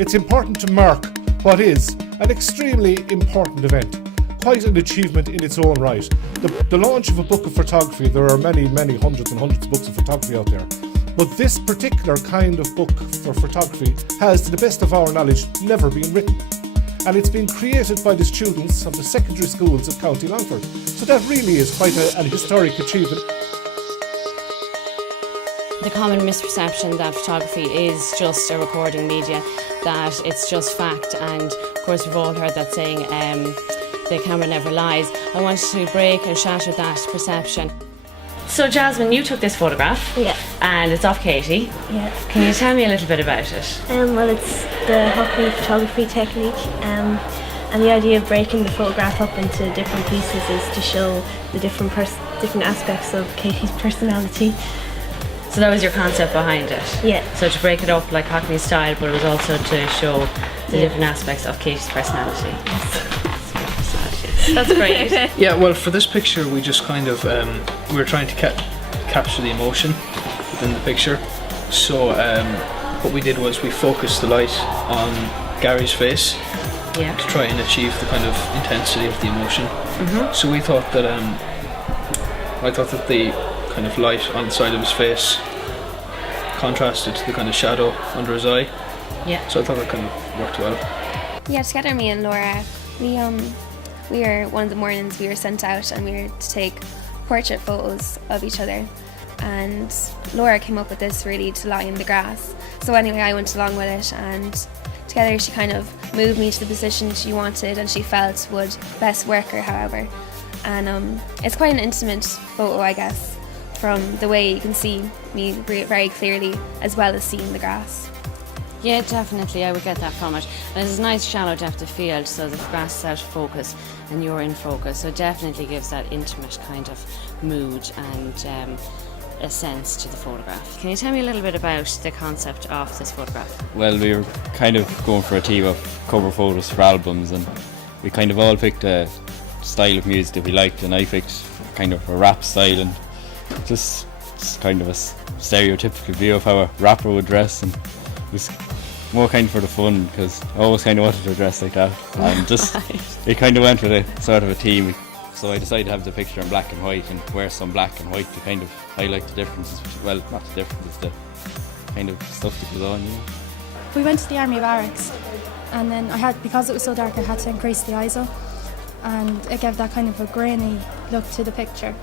it's important to mark what is an extremely important event. Quite an achievement in its own right. The launch of a book of photography, there are many, many hundreds and hundreds of books of photography out there. But this particular kind of book for photography has, to the best of our knowledge, never been written. And it's been created by the students of the secondary schools of County Longford. So that really is quite an historic achievement. The common misperception that photography is just a recording media, that it's just fact, and of course we've all heard that saying, the camera never lies. I wanted to break and shatter that perception. So Jasmine, you took this photograph, Yeah. and it's off Katie. Yeah. Can you tell me a little bit about it? Well, it's the Hockney photography technique, and the idea of breaking the photograph up into different pieces is to show the different aspects of Katie's personality. So that was your concept behind it? Yeah. So to break it up like Hockney style, but it was also to show the different aspects of Katie's personality. That's great. Yeah, well, for this picture, we just kind of we were trying to capture the emotion within the picture. So what we did was we focused the light on Gary's face Yeah. to try and achieve the kind of intensity of the emotion. Mm-hmm. So we thought that I thought that the kind of light on the side of his face contrasted to the kind of shadow under his eye. Yeah. So I thought that kind of worked well. Yeah, together me and Laura, we were one of the mornings we were sent out and we were to take portrait photos of each other, and Laura came up with this really to lie in the grass. So anyway, I went along with it, and together she kind of moved me to the position she wanted and she felt would best work her, however. And it's quite an intimate photo, I guess, from the way you can see me very clearly as well as seeing the grass. Yeah, definitely, I would get that from it. And it's a nice shallow depth of field, so the grass is out of focus and you're in focus, so it definitely gives that intimate kind of mood and a sense to the photograph. Can you tell me a little bit about the concept of this photograph? Well, we were kind of going for a team of cover photos for albums, and we kind of all picked a style of music that we liked, and I picked kind of a rap style, and just kind of a stereotypical view of how a rapper would dress, and it was more kind of for the fun because I always kind of wanted to dress like that, and just it kind of went with a sort of a theme. So I decided to have the picture in black and white and wear some black and white to kind of highlight the differences. Well, not the differences, the kind of stuff that goes on, you know. We went to the army barracks, and then because it was so dark, I had to increase the ISO, and it gave that kind of a grainy look to the picture,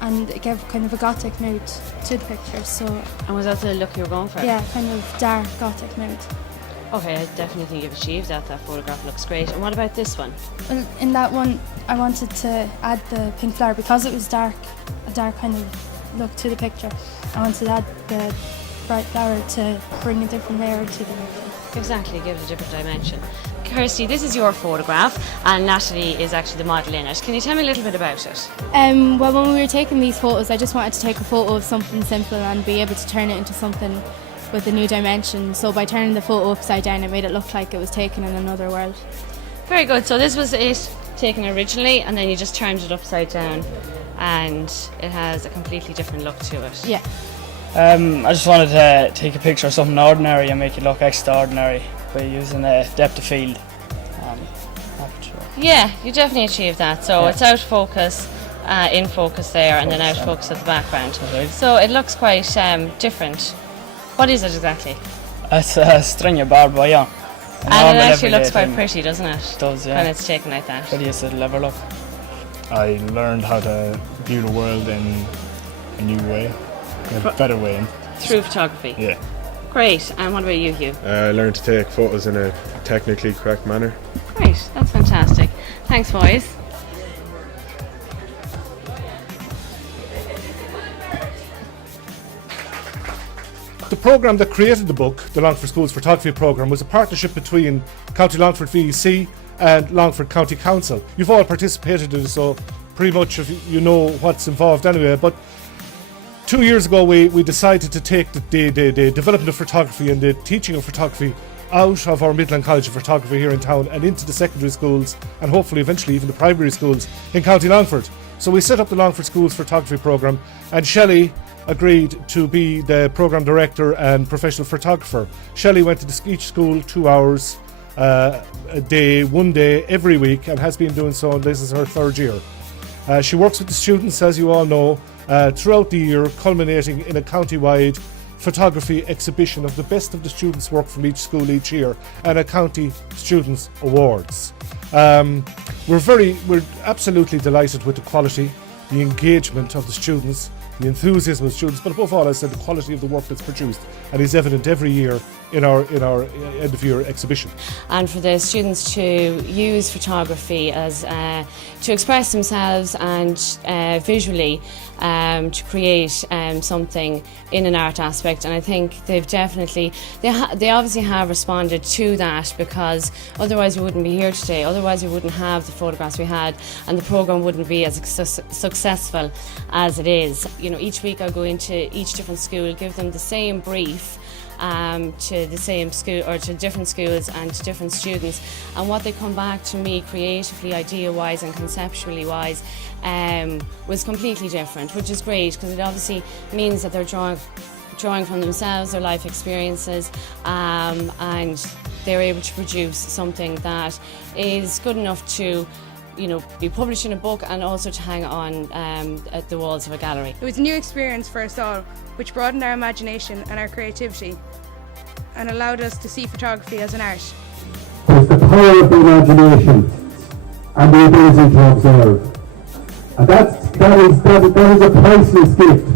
and it gave kind of a gothic mood to the picture. So And was that the look you were going for? yeah, kind of dark gothic mood. Okay, I definitely think you've achieved that. That photograph looks great. And what about this one? Well, in that one, I wanted to add the pink flower because it was dark, a dark kind of look to the picture. I wanted to add the bright flower to bring a different layer to the picture. Exactly, give it a different dimension. Kirsty, this is your photograph, and Natalie is actually the model in it. Can you tell me a little bit about it? Well, when we were taking these photos, I just wanted to take a photo of something simple and be able to turn it into something with a new dimension. So by turning the photo upside down, it made it look like it was taken in another world. Very good. So this was it taken originally, and then you just turned it upside down, and it has a completely different look to it. Yeah. I just wanted to take a picture of something ordinary and make it look extraordinary by using a depth of field. Aperture. Yeah, you definitely achieved that. So Yeah. it's out of focus, in focus there, and then out of focus at the background. Right. So it looks quite different. What is it exactly? It's a string of barbed wire. And it actually looks quite pretty, doesn't it? It does, yeah. When it's taken like that. Pretty as it'll ever look. I learned how to view the world in a new way, in a better way. Through photography. Yeah. Great. And what about you, Hugh? I learned to take photos in a technically correct manner. Great. That's fantastic. Thanks, boys. The programme that created the book, the Longford Schools Photography Programme, was a partnership between County Longford VEC and Longford County Council. You've all participated in it, so pretty much you know what's involved anyway. But 2 years ago we decided to take the development of photography and the teaching of photography out of our Midland College of Photography here in town and into the secondary schools, and hopefully eventually even the primary schools in County Longford. So we set up the Longford Schools Photography Programme, and Shelley agreed to be the program director and professional photographer. Shelley went to each school 2 hours a day, 1 day every week, and has been doing so, and this is her 3rd year. She works with the students, as you all know, throughout the year, culminating in a county-wide photography exhibition of the best of the students' work from each school each year, and a county students awards. We're absolutely delighted with the quality, the engagement of the students, the enthusiasm of the students, but above all, as I said, the quality of the work that's produced, and is evident every year in our end of year exhibition. And for the students to use photography as to express themselves and visually to create something in an art aspect, and I think they've definitely they obviously have responded to that, because otherwise we wouldn't be here today, otherwise we wouldn't have the photographs we had, and the programme wouldn't be as successful as it is. You know, each week I go into each different school, give them the same brief to the same school, or to different schools and to different students, and what they come back to me creatively, idea wise and conceptually wise was completely different, which is great, because it obviously means that they're drawing from themselves, their life experiences, and they're able to produce something that is good enough to, you know, be published in a book and also to hang on at the walls of a gallery. It was a new experience for us all, which broadened our imagination and our creativity and allowed us to see photography as an art. It's the power of the imagination and the ability to observe. And that is a priceless gift.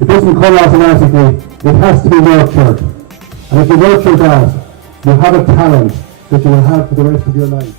It doesn't come automatically, it has to be nurtured. And if you nurture that, you have a talent that you will have for the rest of your life.